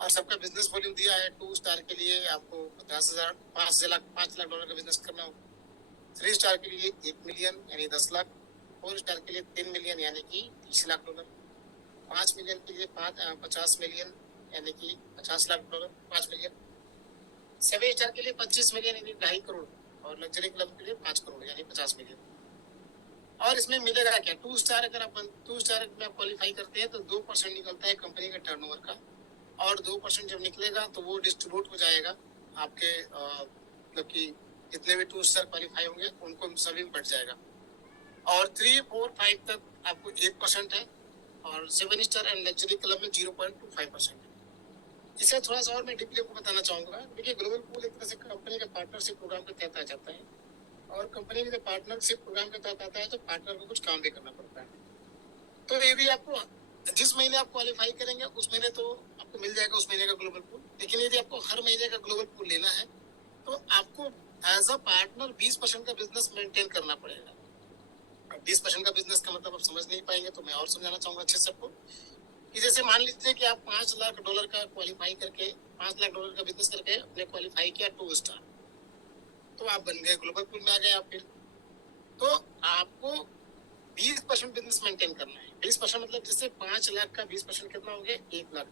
और सबका बिजनेस वॉल्यूम दिया है। 2 स्टार के लिए आपको 50,000 5 लाख डॉलर का बिजनेस करना होगा। 3 स्टार के लिए 1 मिलियन यानी 10 लाख। 4 स्टार के लिए 3 मिलियन यानी कि 30 लाख डॉलर। 5 मिलियन के लिए 50 मिलियन यानी कि 50 लाख डॉलर, 5 मिलियन। 7 स्टार के लिए 25 मिलियन यानी 2.5 करोड़, और लग्जरी क्लब के लिए 5 करोड़ यानी 50 मिलियन। और इसमें मिलेगा क्या, 2 स्टार अगर आप 2 स्टार में आप क्वालिफाई करते हैं तो 2% निकलता है कंपनी के टर्नओवर का, और 2% जब निकलेगा तो वो डिस्ट्रीब्यूट हो जाएगा आपके मतलब कि जितने भी 2 स्टार क्वालिफाई होंगे उनको सभी में बढ़ जाएगा। और 3, 4, 5 तक आपको 1% है, और 7 स्टार एंड लग्जरी क्लब में 0.25% है। इसे थोड़ा सा और मैं डीपली आपको बताना चाहूंगा। देखिए ग्लोबल पूल एक तरह से कंपनी के पार्टनरशिप प्रोग्राम के तहत आ जाता है, और कंपनी के जब पार्टनरशिप प्रोग्राम के तहत आता है तो पार्टनर को कुछ काम भी करना पड़ता है। तो ये भी आपको जिस महीने आप क्वालिफाई करेंगे उस महीने तो आपको मिल जाएगा उस महीने का ग्लोबल पूल, लेकिन यदि आपको हर महीने का ग्लोबल पूल लेना है तो आपको एज अ पार्टनर 20% का बिजनेस मेंटेन करना पड़ेगा। 20% का बिजनेस का मतलब आप समझ नहीं पाएंगे, तो मैं और समझाना चाहूंगा अच्छे से आपको कि जैसे मान लीजिए कि आप $5 लाख का क्वालिफाई करके, $5 लाख का बिजनेस करके आपने क्वालिफाई किया 2 स्टार, तो आप बन गए, ग्लोबल पूल में आ गए आप फिर। तो आपको 20% बिजनेस मेंटेन करना है। 20% मतलब जैसे 5 लाख का 20% कितना हो गया, $1 लाख।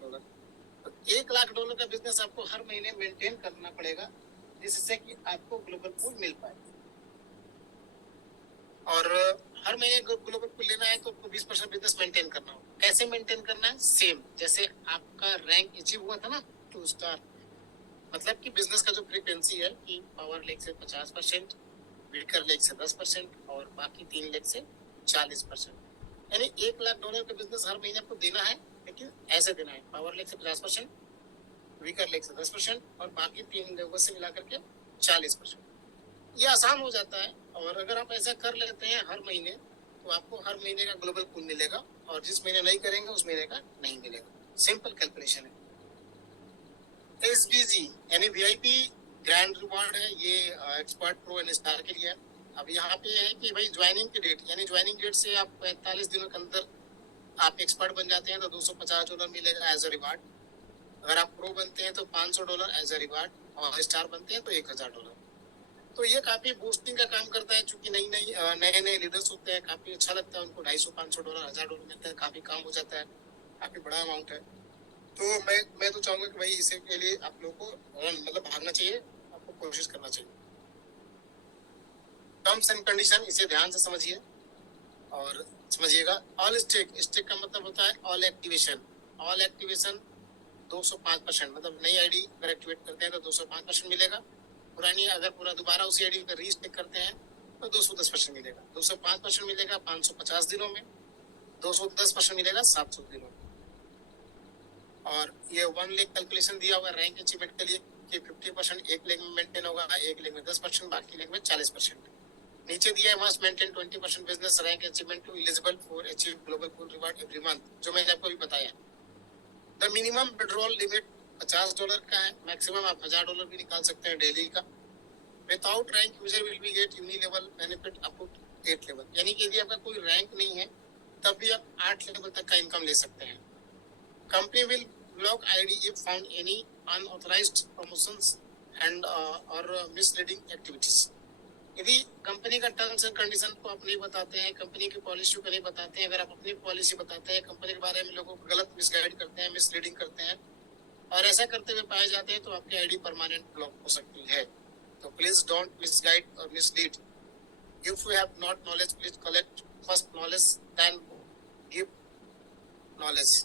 तो $1 लाख का बिजनेस आपको हर महीने मेंटेन करना पड़ेगा, जिससे कि आपको ग्लोबल पूल मिल पाए। और हर महीने ग्लोबल पूल लेना है तो आपको 20% बिजनेस मेंटेन करना होगा। कैसे मेंटेन करना है, सेम जैसे आपका रैंक अचीव हुआ था ना 2 स्टार, मतलब कि बिजनेस का जो फ्रीक्वेंसी है कि पावर लेग से 50%, वीकर लेग से 10% और बाकी 3 लेग से 40%, यानी $1 लाख का बिजनेस हर महीने आपको देना है, लेकिन ऐसे देना है, पावर लेग से 50%, वीकर लेग से 10% और बाकी 3 लेगों से मिलाकर के 40%। ये आसान हो जाता है, और अगर आप ऐसा कर लेते हैं हर महीने तो आपको हर महीने का ग्लोबल पूल मिलेगा, और जिस महीने नहीं करेंगे उस महीने का नहीं मिलेगा। सिंपल कैलकुलेशन है। SBG यानी VIP ग्रैंड रिवॉर्ड है, ये एक्सपर्ट, प्रो एंड स्टार के लिए है। अब यहाँ पे है कि भाई ज्वाइनिंग की डेट, यानी ज्वाइनिंग डेट से आप 45 दिनों के अंदर आप एक्सपर्ट बन जाते हैं तो $250 मिलेगा एज अ रिवार्ड। अगर आप प्रो बनते हैं तो $500 एज अ रिवार्ड, और स्टार बनते हैं तो $1,000। तो ये काफी बूस्टिंग का काम करता है, क्योंकि नए नए लीडर्स होते हैं, काफी अच्छा लगता है उनको। $250, $500, $1,000 मिलता है, काफी काम हो जाता है, काफी बड़ा अमाउंट है। तो मैं तो चाहूंगा कि भाई इसे के लिए आप लोगों को मतलब भागना चाहिए, आपको कोशिश करना चाहिए। टर्म्स एंड कंडीशन इसे ध्यान से समझिए, और समझिएगा। ऑल स्टेक, स्टेक का मतलब होता है ऑल एक्टिवेशन। ऑल एक्टिवेशन 205%, मतलब नई आईडी अगर एक्टिवेट करते हैं तो 205% मिलेगा। पुरानी अगर पूरा दोबारा उसी आईडी पर रीस्टेक करते हैं तो 210% मिलेगा। 205% मिलेगा 550 दिनों में, 210% मिलेगा 700 दिनों में। और ये 1 लेग कैलकुलेशन दिया हुआ रैंक अचीवमेंट के लिए कि 50% एक लेग में मेंटेन होगा, एक लेग में 10%, बाकी लेग में 40%। नीचे दिया है must maintain 20% business rank achievement to eligible for achieve global full reward every month, जो मैंने आपको भी बताया। द मिनिमम विड्रॉल लिमिट $50 का है, मैक्सिमम आप $1000 भी निकाल सकते हैं डेली का। Without rank user will be get uni level benefit up to 8 level, यानी कि यदि आपका कोई रैंक नहीं है तब भी आप 8 लेवल तक का इनकम ले सकते हैं। Company will block ID if found any unauthorized promotions and और मिसलीडिंग एक्टिविटीज। यदि कंपनी का टर्म्स एंड कंडीशन को आप नहीं बताते हैं, कंपनी की पॉलिसी को नहीं बताते हैं, अगर आप अपनी पॉलिसी बताते हैं, कंपनी के बारे में लोगों को गलत मिसगाइड करते हैं, मिसलीडिंग करते हैं और ऐसा करते हुए पाए जाते हैं तो आपकी आईडी परमानेंट ब्लॉक हो सकती है। तो प्लीज डोंट मिसगाइड और mislead. If you have not knowledge please collect first knowledge then give knowledge.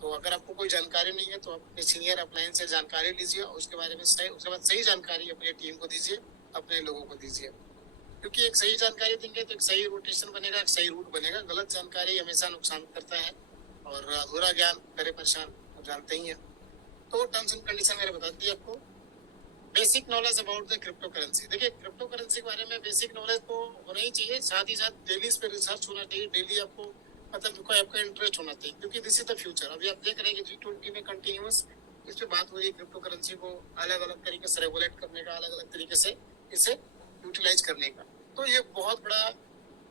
तो अगर आपको कोई जानकारी नहीं है तो आप अपने सीनियर अपलाइन से जानकारी लीजिए और उसके बारे में उसके बाद सही जानकारी अपनी टीम को दीजिए, अपने लोगों को दीजिए, क्योंकि एक सही जानकारी देंगे तो एक सही रोटेशन बनेगा, एक सही रूट बनेगा। गलत जानकारी हमेशा नुकसान करता है और अधूरा ज्ञान करे परेशान, आप जानते ही हैं। तो टर्म्स एंड कंडीशन मैंने बता दी आपको। Basic knowledge about the crypto currency, देखिए क्रिप्टो करेंसी के बारे में बेसिक नॉलेज तो होना ही चाहिए, साथ ही साथ डेली इस पे रिसर्च होना चाहिए, डेली आपको मतलब कोई आपका इंटरेस्ट होना चाहिए, क्योंकि दिस इज द फ्यूचर। अभी आप देख रहे हैं कि G20 में कंटिन्यूअस इस पे बात हो रही है क्रिप्टो करेंसी को अलग अलग तरीके से रेगुलेट करने का, अलग अलग तरीके से इसे यूटिलाइज करने का। तो ये बहुत बड़ा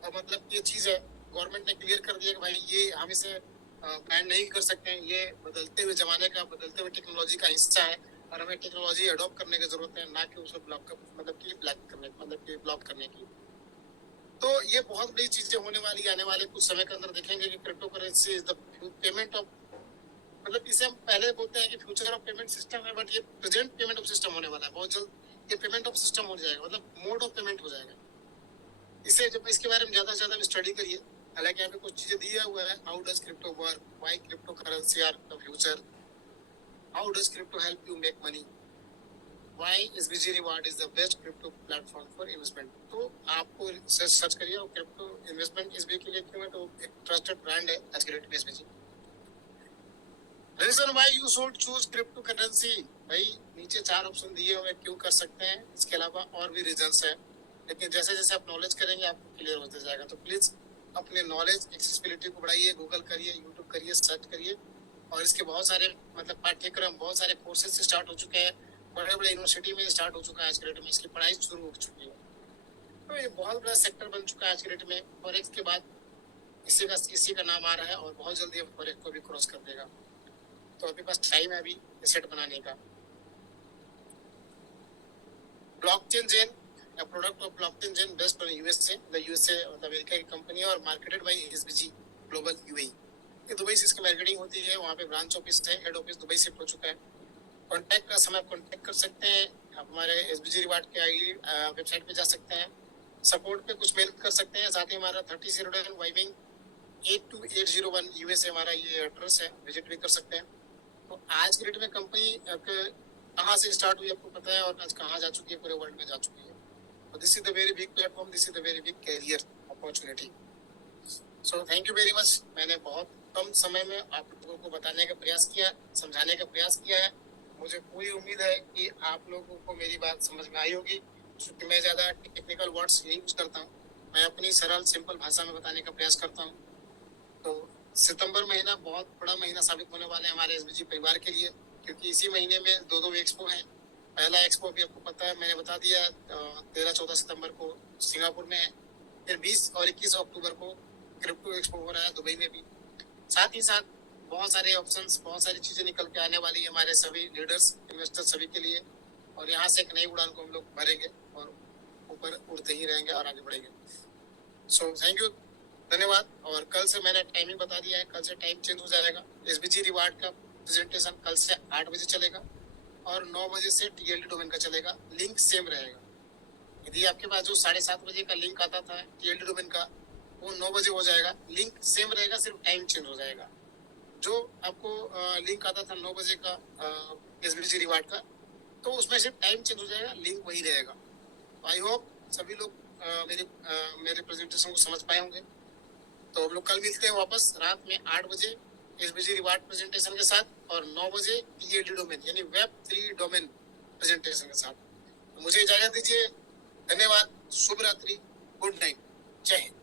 मतलब ये चीज है, गवर्नमेंट ने क्लियर कर दिया कि भाई ये हम इसे बैन नहीं कर सकते हैं, ये बदलते हुए जमाने का, बदलते हुए टेक्नोलॉजी का हिस्सा है और हमें टेक्नोलॉजी अडॉप्ट करने की जरूरत है, ना कि उसे ब्लॉक मतलब कि ब्लैक करने मतलब कि ब्लॉक करने की। तो ये बहुत बड़ी चीजें होने वाली, आने वाले कुछ समय के अंदर देखेंगे कि crypto currency is the payment of, मतलब इसे हम पहले बोलते हैं कि फ्यूचर ऑफ पेमेंट सिस्टम है, बट ये प्रेजेंट पेमेंट ऑफ सिस्टम होने वाला है। बहुत जल्द ये पेमेंट ऑफ सिस्टम हो जाएगा, मतलब मोड ऑफ पेमेंट हो जाएगा। इसे जब इसके बारे में ज्यादा से ज्यादा स्टडी करिए। हालांकि यहाँ पे कुछ चीजें दिया हुआ है, how does crypto work, why crypto currency are the future, how does crypto help you make money, why SBG reward is the best crypto platform for investment. तो आपको सर्च करिए और क्रिप्टो इन्वेस्टमेंट एसबीजी के लिए क्यों है, तो एक ट्रस्टेड ब्रांड है आज के डेट में SBG. Reason why you should choose crypto currency, भाई नीचे 4 ऑप्शन दिए हुए क्यों कर सकते हैं, इसके अलावा और भी रीजंस है, लेकिन जैसे जैसे आप नॉलेज करेंगे आपको क्लियर होता जाएगा। तो प्लीज अपने नॉलेज एक्सेसिबिलिटी को बढ़ाइए, गूगल करिए, यूट्यूब करिए, सर्च करिए और इसके बहुत सारे मतलब पाठ्यक्रम, बहुत सारे कोर्सेज स्टार्ट हो चुके हैं, बड़े बड़े यूनिवर्सिटी में स्टार्ट हो चुका है आज के डेट में, इसकी पढ़ाई शुरू हो चुकी है। तो ये बहुत बड़ा सेक्टर बन चुका है आज के डेट में। फॉरेक्स के बाद इसी का नाम आ रहा है और बहुत जल्दी फॉरेक्स को भी क्रॉस कर देगा। तो आपके पास टाइम है अभी सेट बनाने का। Blockchain gen, a product of blockchain chain based on USA, the USA और the अमेरिका की कंपनी है और marketed bye SBG global UAE. ये दुबई से इसकी मार्केटिंग होती है, वहाँ पे ब्रांच ऑफिस है, हेड ऑफिस दुबई शिफ्ट हो चुका है। कॉन्टैक्ट का समय आप कॉन्टैक्ट कर सकते हैं, आप हमारे एसबीजी रिवार्ड के आई वेबसाइट पे जा सकते हैं, सपोर्ट पे कुछ मेल कर सकते हैं। साथ ही हमारा 30 वाइविंग 82801 यूएसए हमारा ये एड्रेस है, विजिट भी कर सकते हैं। तो आज की डेट में कंपनी कहाँ से स्टार्ट हुई आपको पता है और आज कहाँ जा चुकी है, पूरे वर्ल्ड में जा चुकी है। So this is the very big platform, this is the very big career opportunity. So thank you very much. मैंने बहुत कम समय में आप लोगों को बताने का प्रयास किया, समझाने का प्रयास किया है। मुझे पूरी उम्मीद है कि आप लोगों को मेरी बात समझ में आई होगी, क्योंकि मैं ज़्यादा टेक्निकल वर्ड्स नहीं यूज करता हूँ, मैं अपनी सरल सिंपल भाषा में बताने का प्रयास करता हूँ। तो सितंबर महीना बहुत बड़ा महीना साबित होने वाला है हमारे एसबीजी परिवार के लिए, क्योंकि इसी महीने में दो एक्सपो हैं। पहला एक्सपो भी आपको पता है, मैंने बता दिया 13-14 सितंबर को सिंगापुर में है, फिर 20 और 21 अक्टूबर को क्रिप्टो एक्सपो हो रहा है दुबई में भी। साथ ही साथ बहुत सारे ऑप्शंस, बहुत सारी चीजें निकल के आने वाली है हमारे सभी लीडर्स, इन्वेस्टर्स सभी के लिए, और यहाँ से एक नई उड़ान को हम लोग भरेंगे और ऊपर उड़ते ही रहेंगे और आगे बढ़ेंगे। सो थैंक यू, धन्यवाद। और कल से मैंने टाइमिंग बता दिया है, कल से टाइम चेंज हो जाएगा। एसबीजी रिवार्ड का प्रेजेंटेशन कल से 8 बजे चलेगा और 9 बजे से टीएलडी डोमेन का चलेगा, लिंक सेम रहेगा। यदि आपके पास जो 7:30 बजे का लिंक आता था टीएलडी डोमेन का, वो 9 बजे हो जाएगा। लिंक सेम रहेगा, सिर्फ टाइम चेंज हो जाएगा। जो आपको लिंक आता था 9 बजे का एसबीजी रिवार्ड का, तो उसमें सिर्फ टाइम चेंज हो जाएगा, लिंक वही रहेगा। आई होप सभी लोग मेरे प्रेजेंटेशन को समझ पाए होंगे। तो हम लोग कल मिलते हैं वापस रात में 8 बजे एसबीजी रिवार्ड प्रेजेंटेशन के साथ, और 9 बजे पीएडी डोमेन यानी वेब 3 डोमेन प्रेजेंटेशन के साथ। तो मुझे इजाजत दीजिए। धन्यवाद, शुभ रात्रि, गुड नाइट, जय हिंद।